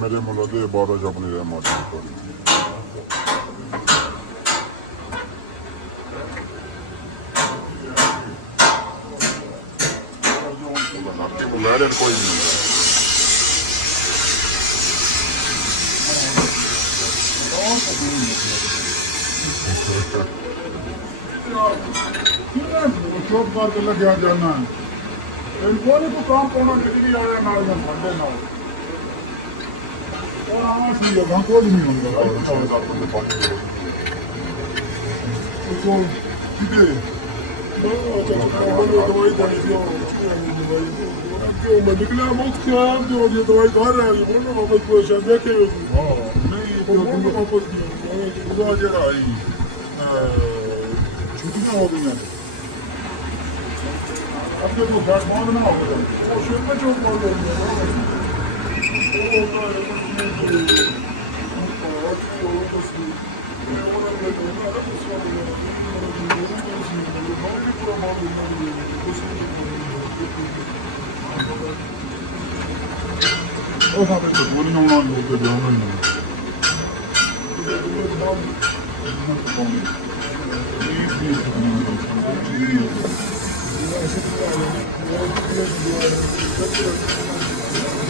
मेरे मुलादे 12 अपने रहे माटी पर कोई नहीं शॉप करके लगे जाना है इनको नहीं तो काम करना बिजली आया ना ठंडे ना और आवाज नहीं होगा कोई नहीं होगा उसको सीधे दवाई देनी क्यों मैं निकला बहुत खराब जो ये दवाई खा रहा है बोलो वापस कोई शायद देखे नहीं बोलो वापस पूरा जगह आई छुट्टियाँ हो गई हैं अब देखो बैट बॉल ना हो गया वो शेर में चोट मार गई ਉਹ ਸਾਡੇ ਤੋਂ ਗੋਲੀਆਂ ਉਹਨਾਂ ਨੂੰ ਤੇ ਜਾਣਾ ਹੀ ਨਹੀਂ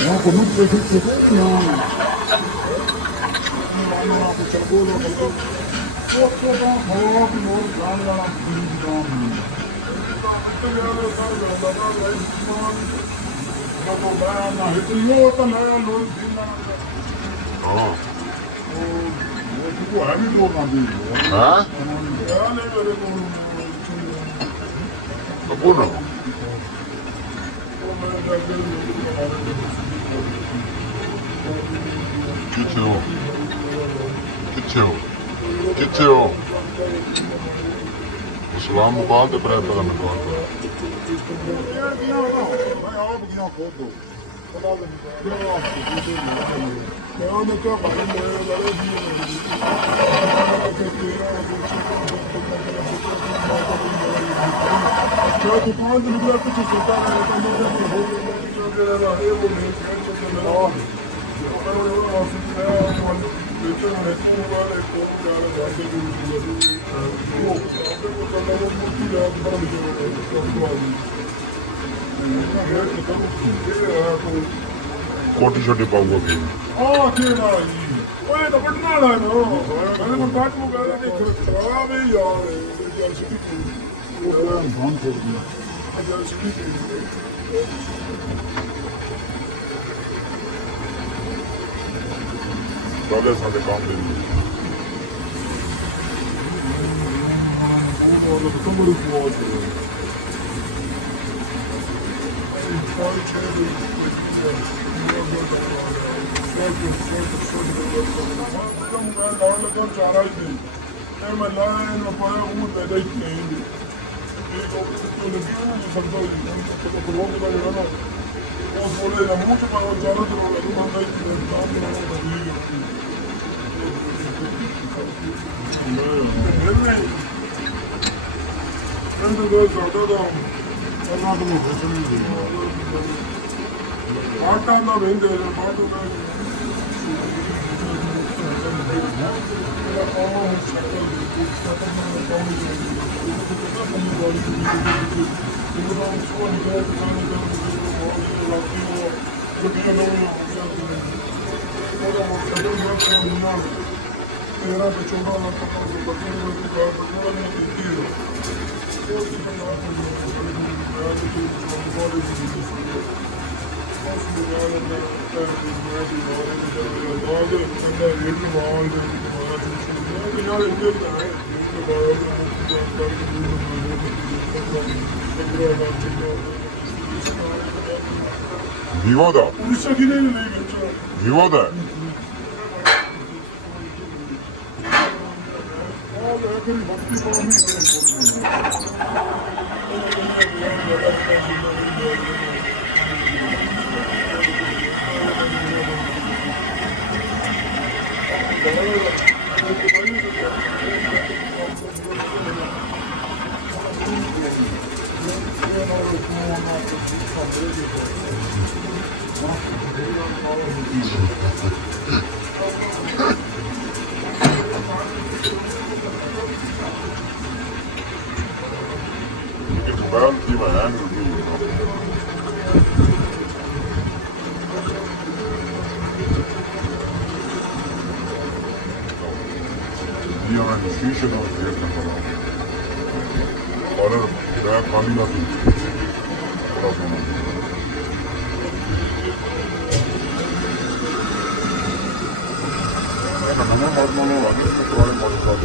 No, con un proyecto no. Uno. किथे हो सलाम मुकाल ते पर पता मैं कौन दुकान कुछ सोता है कोटी छोटी पाऊंगा कि तो पटना ना मैंने बात को खराब है यार धान छोड़ दिया साढ़े काम दे चारा मैं लाइन पाया हूँ बोले ना मुझे चारा आटा ना भेज तेरा तो 14 lakh Vivoda. Vivoda. Well, keep my hand with me, you know. Yani şişe de yerden falan. Alırım. Veya kabin atayım. Burası onun. Hemen batmalı var. Tuvalet batmalı.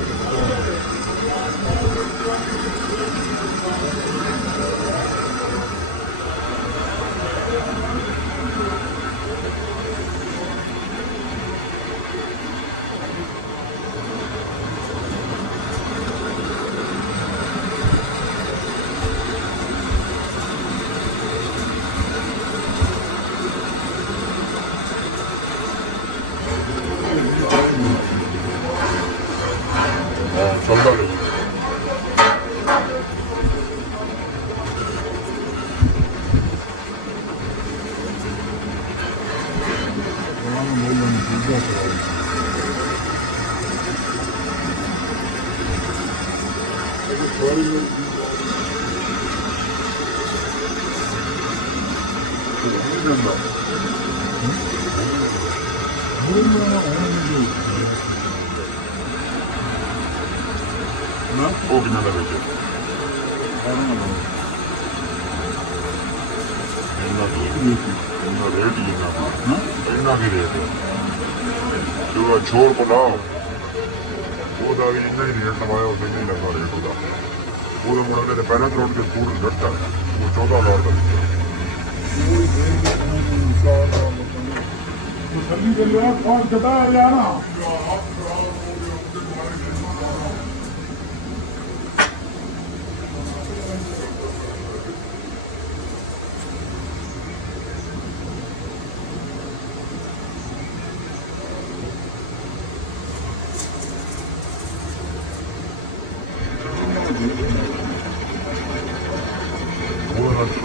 전달해. O binada bekliyor. ਇਹਨਾਂ ਰੇਟ ਹੀ ਇੰਨਾ ਕੀ ਰੇਟ ਹੈ ਜੋ ਛੋੜ ਬਣਾਓ ਉਹਦਾ ਵੀ ਇੰਨਾ ਹੀ rate ਲਵਾਇਆ ਉਹ ਨਹੀਂ ਲੱਗਾ ਰੇਟ ਉਹਦਾ ਮੁੰਡੇ ਦੇ ਪਹਿਲਾਂ ਕਰੋੜ ਦੇ ਸੂਟ ਘਟਦਾ ਉਹ 14,000 ਦਾ ਥੱਲੀ ਦੇ ਲਿਆ ਕੌਣ ਘਟਾ ਰਿਹਾ ਨਾ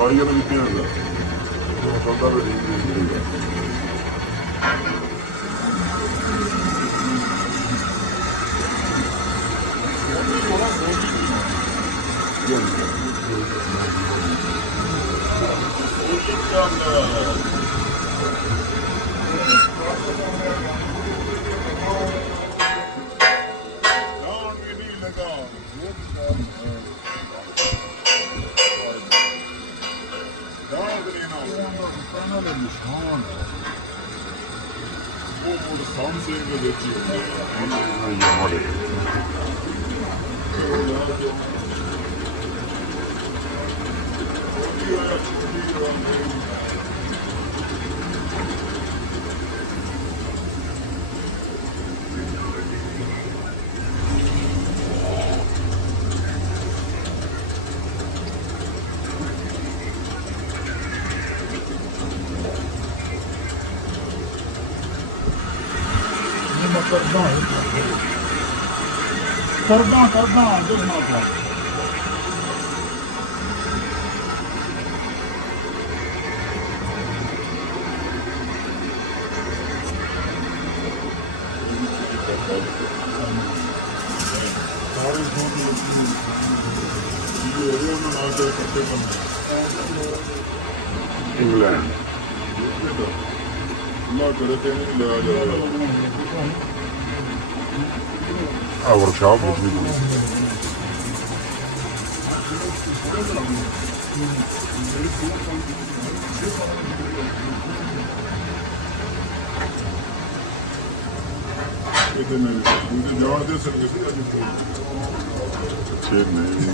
Traían a mi tierra. No, faltaba el inglés. करदा देखना था इंग्लैंड वर्कशॉप जवाब दे सकते नहीं